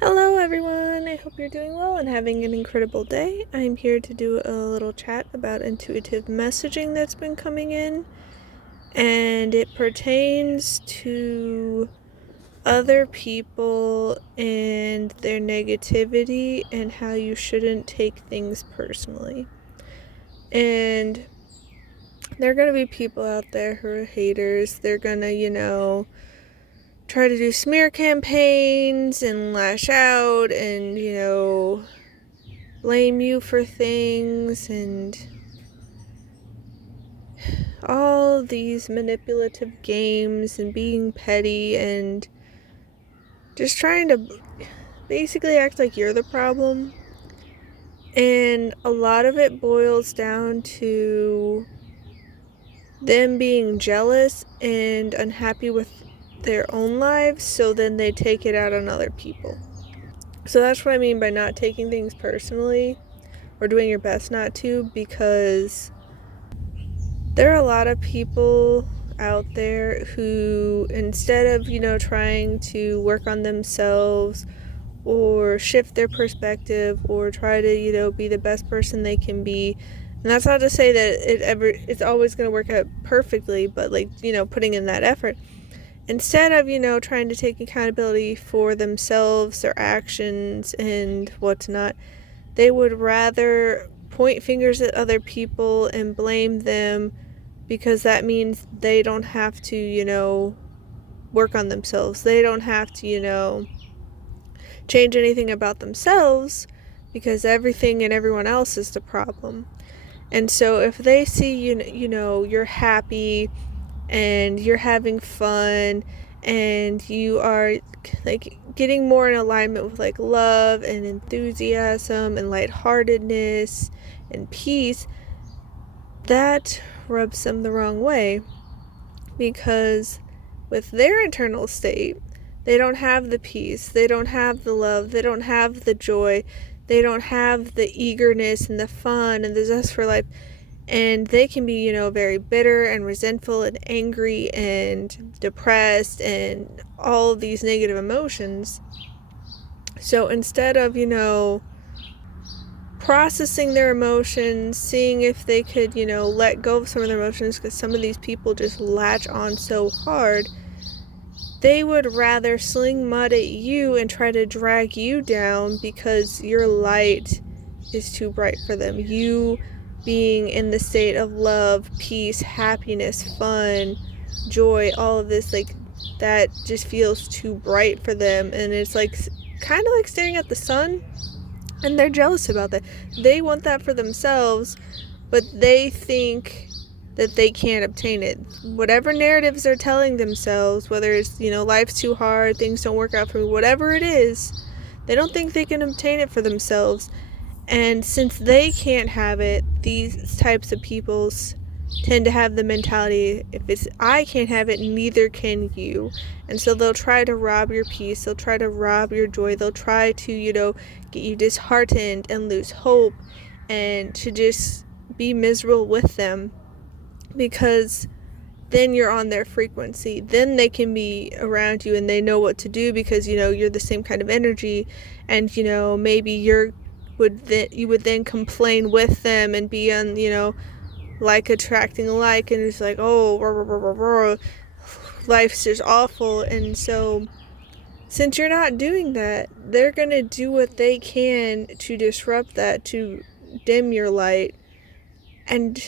Hello, everyone. I hope you're doing well and having an incredible day. I'm here to do a little chat about intuitive messaging that's been coming in, and it pertains to other people and their negativity and how you shouldn't take things personally. And there are going to be people out there who are haters. They're going to, try to do smear campaigns and lash out and, blame you for things and all these manipulative games and being petty and just trying to basically act like you're the problem. And a lot of it boils down to them being jealous and unhappy with their own lives, so then they take it out on other people. So that's what I mean by not taking things personally or doing your best not to, because there are a lot of people out there who, instead of, trying to work on themselves or shift their perspective or try to, be the best person they can be. And that's not to say that it's always going to work out perfectly, but putting in that effort. Instead of, trying to take accountability for themselves, their actions, and whatnot, they would rather point fingers at other people and blame them, because that means they don't have to, work on themselves. They don't have to, change anything about themselves, because everything and everyone else is the problem. And so if they see you're happy and you're having fun and you are getting more in alignment with love and enthusiasm and lightheartedness and peace, that rubs them the wrong way, because with their internal state, they don't have the peace, they don't have the love, they don't have the joy, they don't have the eagerness and the fun and the zest for life. And they can be, very bitter and resentful and angry and depressed and all of these negative emotions. So instead of, processing their emotions, seeing if they could, let go of some of their emotions, because some of these people just latch on so hard, they would rather sling mud at you and try to drag you down because your light is too bright for them. You being in the state of love, peace, happiness, fun, joy, all of this, that just feels too bright for them. And it's kind of like staring at the sun. And they're jealous about that. They want that for themselves, but they think that they can't obtain it. Whatever narratives they're telling themselves, whether it's, life's too hard, things don't work out for me, whatever it is, they don't think they can obtain it for themselves. And since they can't have it, these types of peoples tend to have the mentality, if it's I can't have it, neither can you. And so they'll try to rob your peace, they'll try to rob your joy, they'll try to, get you disheartened and lose hope and to just be miserable with them, because then you're on their frequency. Then they can be around you and they know what to do, because you're the same kind of energy, and maybe you would then complain with them and be on, like attracting like, and it's like, oh, life's just awful. And so since you're not doing that, they're gonna do what they can to disrupt that, to dim your light. And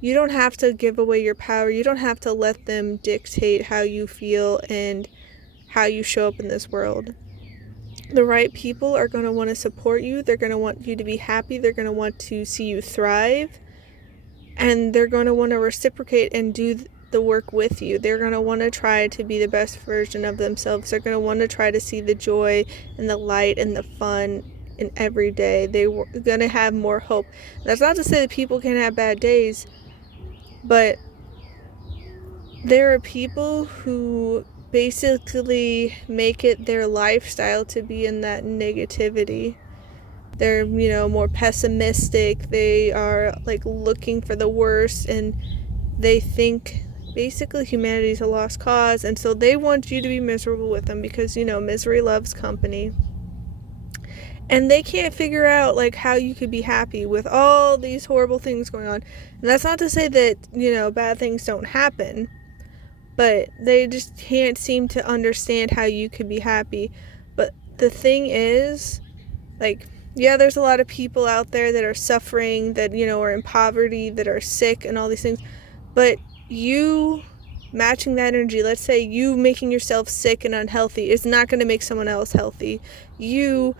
you don't have to give away your power. You don't have to let them dictate how you feel and how you show up in this world. The right people are going to want to support you. They're going to want you to be happy. They're going to want to see you thrive. And they're going to want to reciprocate and do the work with you. They're going to want to try to be the best version of themselves. They're going to want to try to see the joy and the light and the fun in every day. They're going to have more hope. That's not to say that people can have bad days, but there are people who basically make it their lifestyle to be in that negativity. They're, more pessimistic. They are looking for the worst, and they think basically humanity's a lost cause, and so they want you to be miserable with them, because misery loves company. And they can't figure out like how you could be happy with all these horrible things going on. And that's not to say that, bad things don't happen, but they just can't seem to understand how you could be happy. But the thing is, like, yeah, there's a lot of people out there that are suffering, that, are in poverty, that are sick and all these things. But you matching that energy, let's say you making yourself sick and unhealthy, is not going to make someone else healthy. You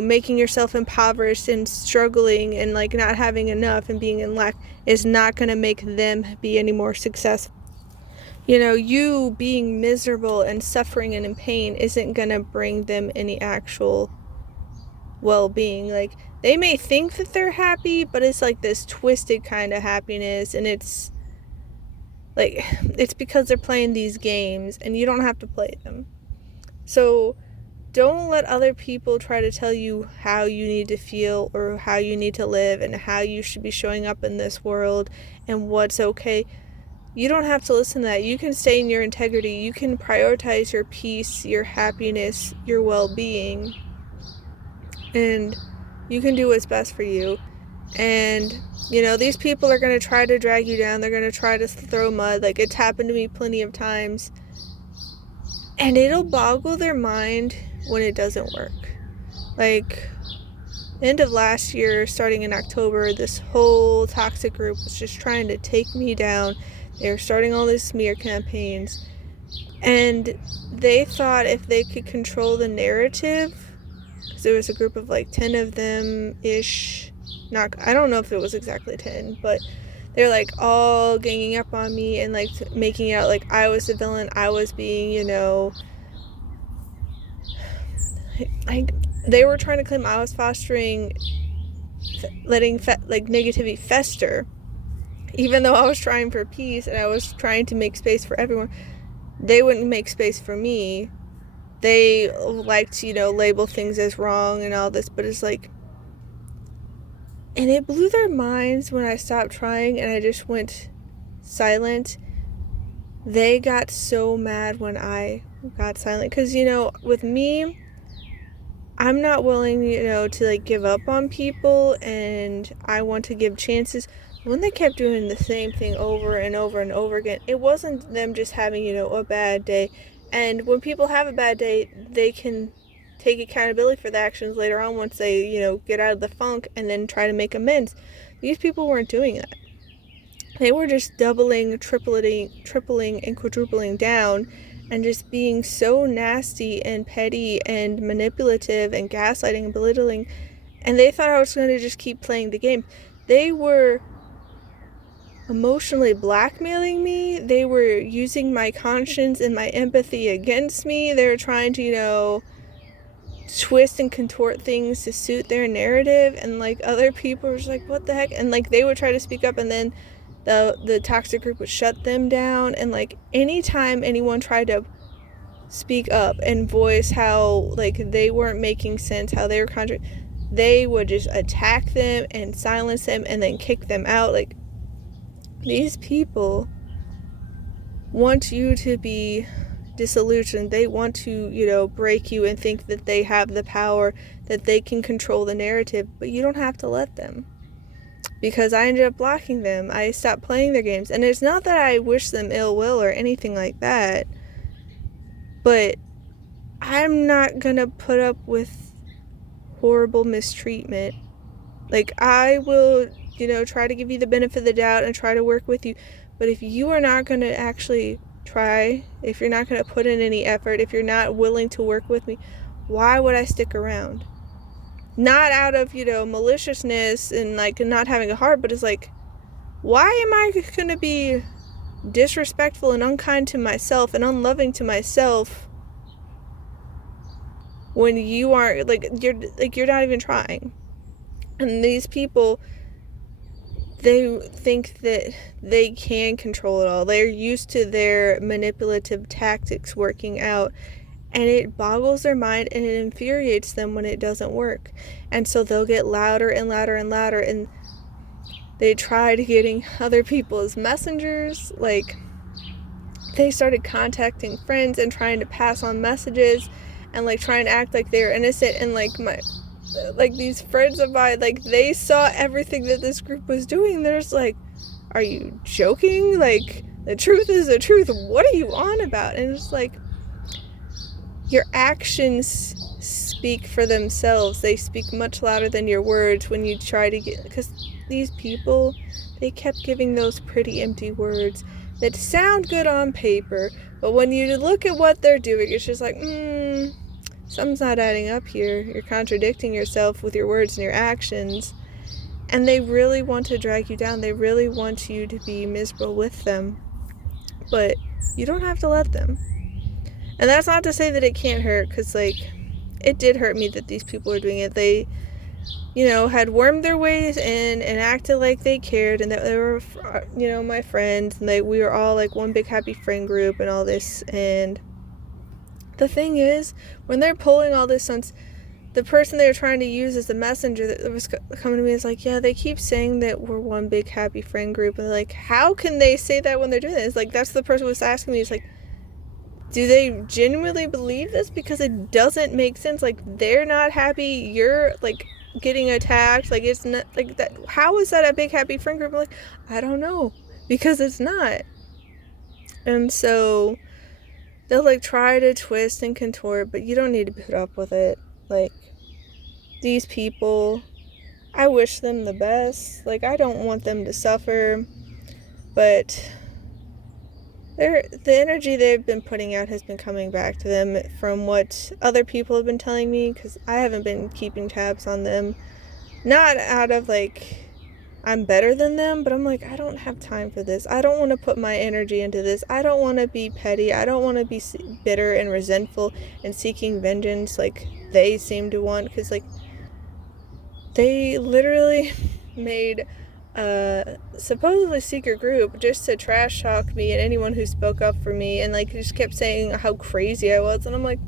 making yourself impoverished and struggling and like not having enough and being in lack is not going to make them be any more successful. You being miserable and suffering and in pain isn't going to bring them any actual well-being. Like, they may think that they're happy, but it's like this twisted kind of happiness, and it's like, it's because they're playing these games and you don't have to play them. So don't let other people try to tell you how you need to feel or how you need to live and how you should be showing up in this world and what's okay. You don't have to listen to that. You can stay in your integrity. You can prioritize your peace, your happiness, your well-being, and you can do what's best for you. And these people are going to try to drag you down. They're going to try to throw mud. Like, it's happened to me plenty of times, and it'll boggle their mind when it doesn't work. Like, end of last year, starting in October, this whole toxic group was just trying to take me down. They were starting all these smear campaigns, and they thought if they could control the narrative, because there was a group of like 10 of them ish, I don't know if it was exactly 10, but they're like all ganging up on me and like making it out like I was the villain. I was being, they were trying to claim I was fostering, letting negativity fester, even though I was trying for peace and I was trying to make space for everyone. They wouldn't make space for me. They like to, label things as wrong and all this, but it's like, and it blew their minds when I stopped trying and I just went silent. They got so mad when I got silent, because, with me, I'm not willing, to like give up on people, and I want to give chances. When they kept doing the same thing over and over and over again, it wasn't them just having, a bad day. And when people have a bad day, they can take accountability for the actions later on once they, get out of the funk and then try to make amends. These people weren't doing that. They were just doubling, tripling, and quadrupling down and just being so nasty and petty and manipulative and gaslighting and belittling. And they thought I was going to just keep playing the game. They were emotionally blackmailing me. They were using my conscience and my empathy against me. They were trying to, twist and contort things to suit their narrative. And like, other people were just like, what the heck? And like, they would try to speak up, and then the toxic group would shut them down. And like, anytime anyone tried to speak up and voice how like they weren't making sense, how they were they would just attack them and silence them and then kick them out. Like, these people want you to be disillusioned. They want to, break you and think that they have the power, that they can control the narrative, but you don't have to let them. Because I ended up blocking them. I stopped playing their games. And it's not that I wish them ill will or anything like that, but I'm not gonna put up with horrible mistreatment. Like, I will, try to give you the benefit of the doubt and try to work with you. But if you are not going to actually try, if you're not going to put in any effort, if you're not willing to work with me, why would I stick around? Not out of, maliciousness and like not having a heart, but it's like, why am I going to be disrespectful and unkind to myself and unloving to myself when you aren't, you're not even trying? And these people, they think that they can control it all. They're used to their manipulative tactics working out, and it boggles their mind and it infuriates them when it doesn't work. And so they'll get louder and louder and louder, and they tried getting other people as messengers. Like, they started contacting friends and trying to pass on messages and like trying to act like they're innocent. And like, like these friends of mine, like they saw everything that this group was doing. They're just like, are you joking? Like, the truth is the truth. What are you on about? And it's like, your actions speak for themselves. They speak much louder than your words when you try to get, because these people, they kept giving those pretty empty words that sound good on paper, but when you look at what they're doing, it's just like, something's not adding up here. You're contradicting yourself with your words and your actions. And they really want to drag you down. They really want you to be miserable with them. But you don't have to let them. And that's not to say that it can't hurt, because, like, it did hurt me that these people were doing it. They, had wormed their ways in and acted like they cared and that they were, my friends. And we were all, like, one big happy friend group and all this. And the thing is, when they're pulling all this on, the person they were trying to use as the messenger that was coming to me is like, yeah, they keep saying that we're one big happy friend group. And they're like, how can they say that when they're doing this? Like, that's the person who was asking me. It's like, do they genuinely believe this? Because it doesn't make sense. Like, they're not happy. You're, like, getting attacked. Like, it's not, like, that. How is that a big happy friend group? I'm like, I don't know. Because it's not. And so they'll, like, try to twist and contort, but you don't need to put up with it. Like, these people, I wish them the best. Like, I don't want them to suffer, but the energy they've been putting out has been coming back to them from what other people have been telling me, because I haven't been keeping tabs on them. Not out of, like, I'm better than them, but I'm like, I don't have time for this. I don't want to put my energy into this. I don't want to be petty. I don't want to be bitter and resentful and seeking vengeance like they seem to want, because, like, they literally made a supposedly secret group just to trash talk me and anyone who spoke up for me, and, like, just kept saying how crazy I was. And I'm like,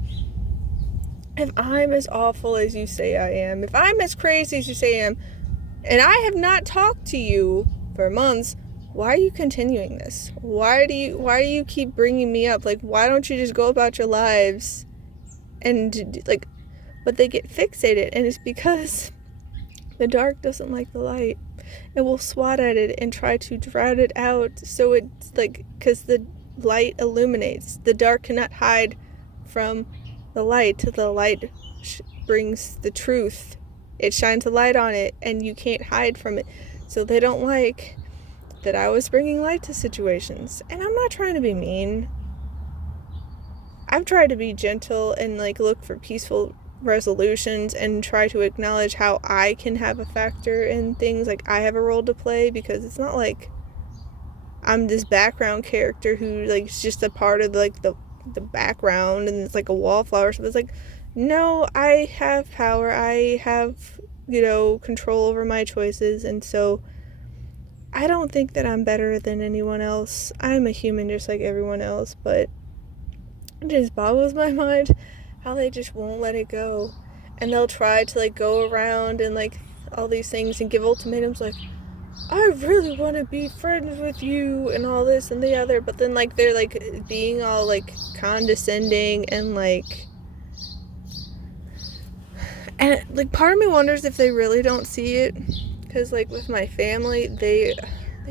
if I'm as awful as you say I am, if I'm as crazy as you say I am, and I have not talked to you for months, why are you continuing this? Why do you keep bringing me up? Like, why don't you just go about your lives? And, like, but they get fixated, and it's because the dark doesn't like the light. It will swat at it and try to drown it out. So it's like, because the light illuminates. The dark cannot hide from the light. The light brings the truth. It shines a light on it, and you can't hide from it. So they don't like that I was bringing light to situations. And I'm not trying to be mean. I've tried to be gentle and, like, look for peaceful resolutions and try to acknowledge how I can have a factor in things. Like, I have a role to play, because it's not like I'm this background character who, like, is just a part of, like, the background and it's like a wallflower. So it's like, no, I have power. I have, control over my choices. And so I don't think that I'm better than anyone else. I'm a human just like everyone else, but it just boggles my mind how they just won't let it go. And they'll try to, like, go around and, like, all these things and give ultimatums like, I really want to be friends with you and all this and the other. But then, like, they're, like, being all, like, condescending and, like, and, like, part of me wonders if they really don't see it. Because, like, with my family, they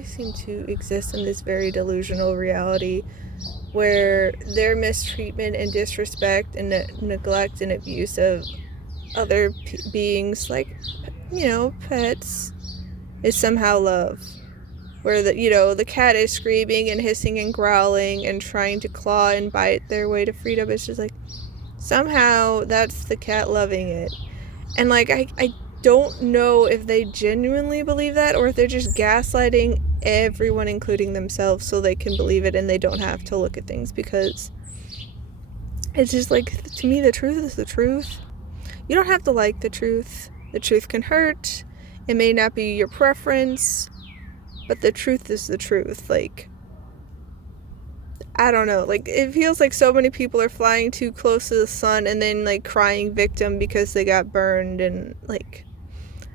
seem to exist in this very delusional reality where their mistreatment and disrespect and neglect and abuse of other beings, like, pets, is somehow love. Where the cat is screaming and hissing and growling and trying to claw and bite their way to freedom. It's just like, somehow that's the cat loving it. And, like, I don't know if they genuinely believe that, or if they're just gaslighting everyone, including themselves, so they can believe it and they don't have to look at things. Because it's just like, to me, the truth is the truth. You don't have to like the truth. The truth can hurt. It may not be your preference, but the truth is the truth. Like, I don't know. Like, it feels like so many people are flying too close to the sun and then, like, crying victim because they got burned. And, like,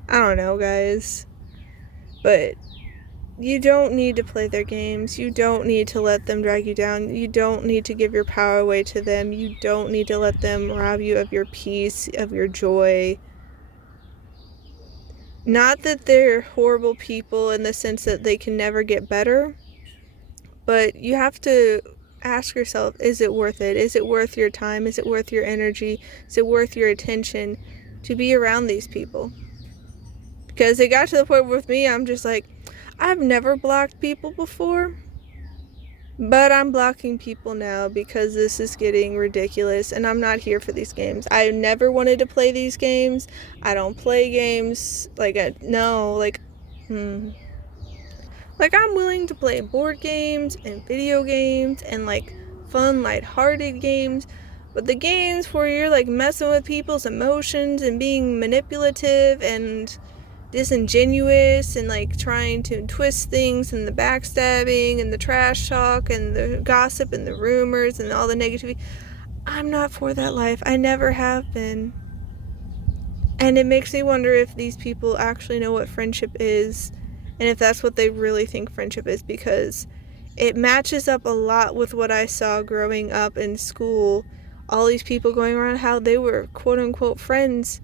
I don't know, guys. But you don't need to play their games. You don't need to let them drag you down. You don't need to give your power away to them. You don't need to let them rob you of your peace, of your joy. Not that they're horrible people in the sense that they can never get better, but you have to ask yourself, is it worth it? Is it worth your time? Is it worth your energy? Is it worth your attention to be around these people? Because it got to the point with me, I'm just like, I've never blocked people before, but I'm blocking people now because this is getting ridiculous and I'm not here for these games. I never wanted to play these games. I don't play games. Like, Like, I'm willing to play board games and video games and, like, fun, lighthearted games. But the games where you're, like, messing with people's emotions and being manipulative and disingenuous and, like, trying to twist things and the backstabbing and the trash talk and the gossip and the rumors and all the negativity, I'm not for that life. I never have been. And it makes me wonder if these people actually know what friendship is and if that's what they really think friendship is, because it matches up a lot with what I saw growing up in school. All these people going around how they were quote unquote friends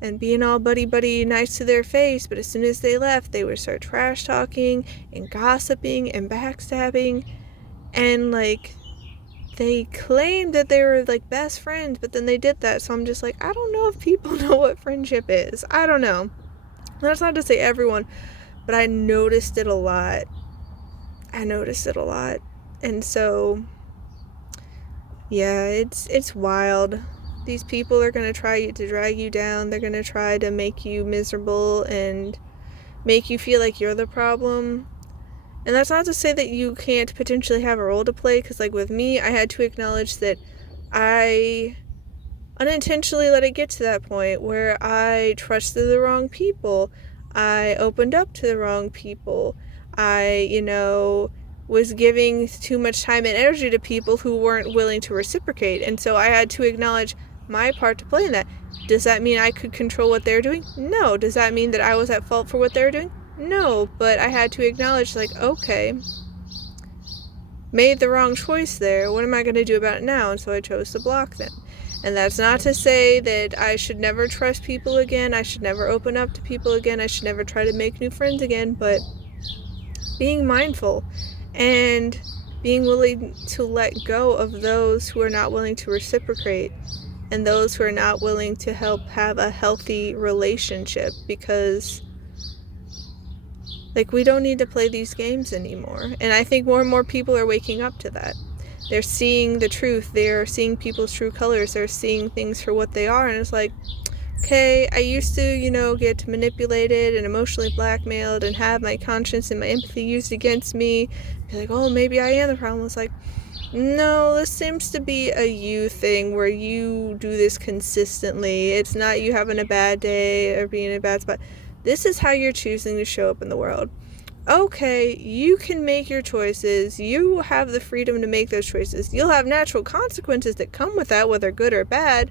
and being all buddy nice to their face, but as soon as they left, they would start trash talking and gossiping and backstabbing, and like they claimed that they were like best friends, but then they did that. So I'm just like, I don't know if people know what friendship is. I don't know. That's not to say everyone, but I noticed it a lot. And so yeah, it's wild. These people are going to try to drag you down. They're going to try to make you miserable and make you feel like you're the problem. And that's not to say that you can't potentially have a role to play, because like with me, I had to acknowledge that I unintentionally let it get to that point where I trusted the wrong people. I opened up to the wrong people. I, was giving too much time and energy to people who weren't willing to reciprocate. And so I had to acknowledge my part to play in that. Does that mean I could control what they're doing? No. Does that mean that I was at fault for what they're doing? No. But I had to acknowledge, like, okay, made the wrong choice there. What am I going to do about it now? And so I chose to block them. And that's not to say that I should never trust people again. I should never open up to people again. I should never try to make new friends again. But being mindful and being willing to let go of those who are not willing to reciprocate and those who are not willing to help have a healthy relationship, because like we don't need to play these games anymore. And I think more and more people are waking up to that. They're seeing the truth. They're seeing people's true colors. They're seeing things for what they are. And it's like, okay, I used to, get manipulated and emotionally blackmailed and have my conscience and my empathy used against me. Be like, oh, maybe I am the problem. It's like, no, this seems to be a you thing where you do this consistently. It's not you having a bad day or being in a bad spot. This is how you're choosing to show up in the world. Okay, you can make your choices. You have the freedom to make those choices. You'll have natural consequences that come with that, whether good or bad,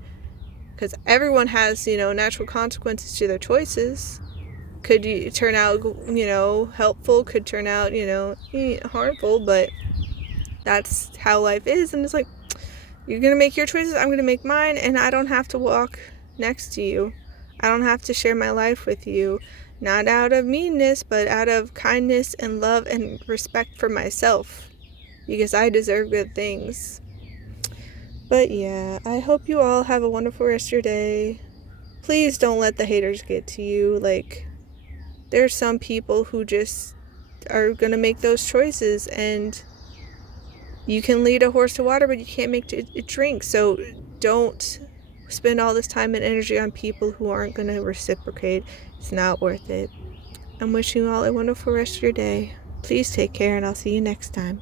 because everyone has, natural consequences to their choices. Could you turn out, helpful, could turn out, harmful, but that's how life is. And it's like, you're going to make your choices, I'm going to make mine, and I don't have to walk next to you. I don't have to share my life with you. Not out of meanness, but out of kindness and love and respect for myself, because I deserve good things. But yeah, I hope you all have a wonderful rest of your day. Please don't let the haters get to you. Like, there's some people who just are going to make those choices, and you can lead a horse to water, but you can't make it drink. So don't spend all this time and energy on people who aren't going to reciprocate. It's not worth it. I'm wishing you all a wonderful rest of your day. Please take care, and I'll see you next time.